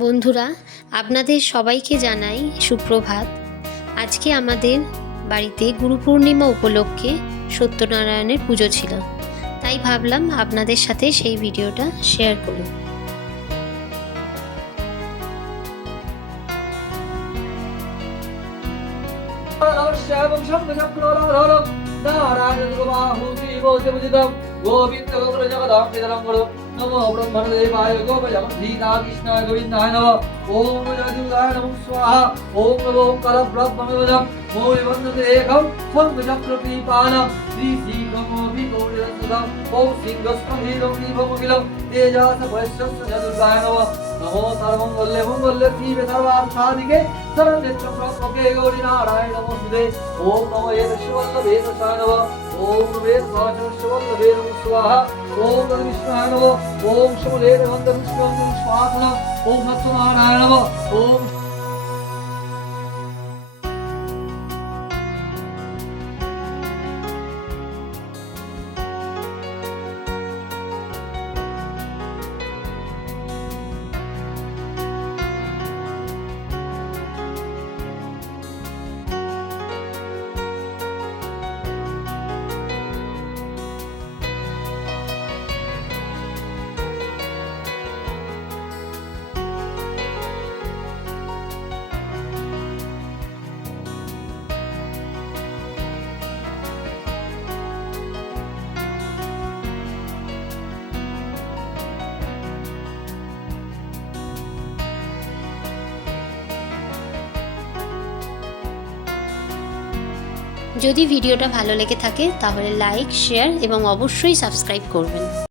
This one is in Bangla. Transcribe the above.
বন্ধুরা, আপনাদের সবাইকে জানাই সুপ্রভাত। আজকে আমাদের বাড়িতে গুরু পূর্ণিমা উপলক্ষে সত্যনারায়ণের পুজো ছিল, তাই ভাবলাম আপনাদের সাথে সেই ভিডিওটা শেয়ার করি। नमो ब्रह्मदेवाय गोपयमधीता कृष्णाय गोविन्दाय नमः ओम जगदुदाय नमः स्वाहा ओम नमो करब्रह्ममेवदं मौलिवन्दते एकं संगचक्रपीपानं श्रीशीघ्रमोऽभिगौरसुदं ओम सिंहस्कन्धीरं दीपमखिलं तेजसपयश्चस्य जगदुदाय नमः नमो सर्वमङ्गल्ये मङ्गल्ये शिवे सर्वार्थसाधिके शरण्येत्रप्रभुके गौरीनारायण नमोऽस्तुते ओम नमो एतश्वल्लभे तस्मै नमः ओम वेदवाचश्वल्लभे नमः स्वाहा ओम विष्णुहाय नमः ओम शमलेन वन्दनं विष्णुवन्दनं स्वाहा ओम सत्यनारायण नमः ओम যদি ভিডিওটা ভালো লেগে থাকে তাহলে লাইক, শেয়ার এবং অবশ্যই সাবস্ক্রাইব করবেন।